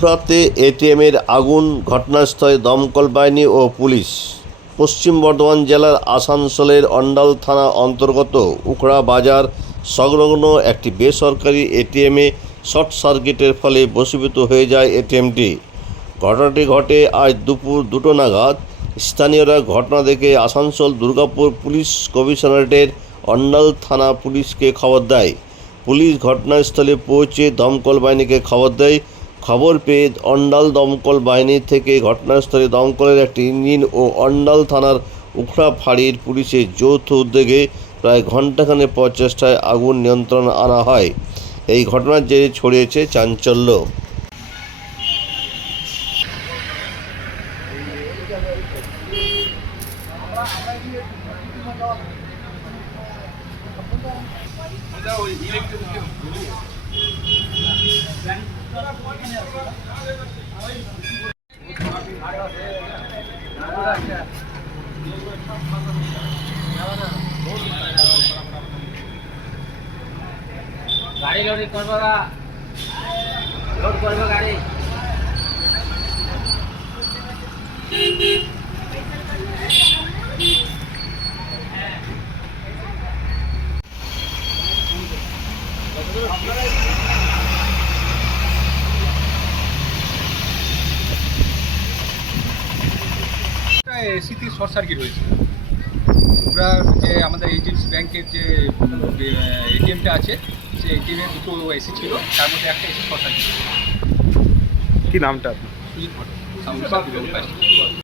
উখড়াতে এটিএমের আগুন, ঘটনাস্থলে দমকল বাহিনী ও পুলিশ। পশ্চিম বর্ধমান জেলার আসানসোলের অন্ডাল থানা অন্তর্গত উখড়া বাজার সংলগ্ন একটি বেসরকারি এটিএমে শর্ট সার্কিটের ফলে বসীভূত হয়ে যায় এটিএমটি। ঘটনাটি ঘটে আজ দুপুর দুটো নাগাদ। স্থানীয়রা ঘটনা দেখে আসানসোল দুর্গাপুর পুলিশ কমিশনারেটের অন্ডাল থানা পুলিশকে খবর দেয়। পুলিশ ঘটনাস্থলে পৌঁছে দমকল বাহিনীকে খবর দেয় খবর পেয়ে অন্ডাল দমকল বাহিনী থেকে ঘটনাস্থলে দমকলের একটি ইঞ্জিন ও অন্ডাল থানার উখড়া ফাঁড়ির পুলিশের যৌথ উদ্যোগে প্রায় ঘণ্টাখানেক প্রচেষ্টায় আগুন নিয়ন্ত্রণ আনা হয়। এই ঘটনার জেরে ছড়িয়েছে চাঞ্চল্য। গাড়ি লোডিং করব লোড করব গাড়ি। একটা এসিতে শর্ট সার্কিট হয়েছে। আমরা যে আমাদের এইচডিএফসি ব্যাংকের যে এটিএমটা আছে সেই এটিএমের দুটো এসি ছিল তার মধ্যে একটা এসি শর্ট সার্কিট। কি নামটা আপনার? সুজিত ভট্ট।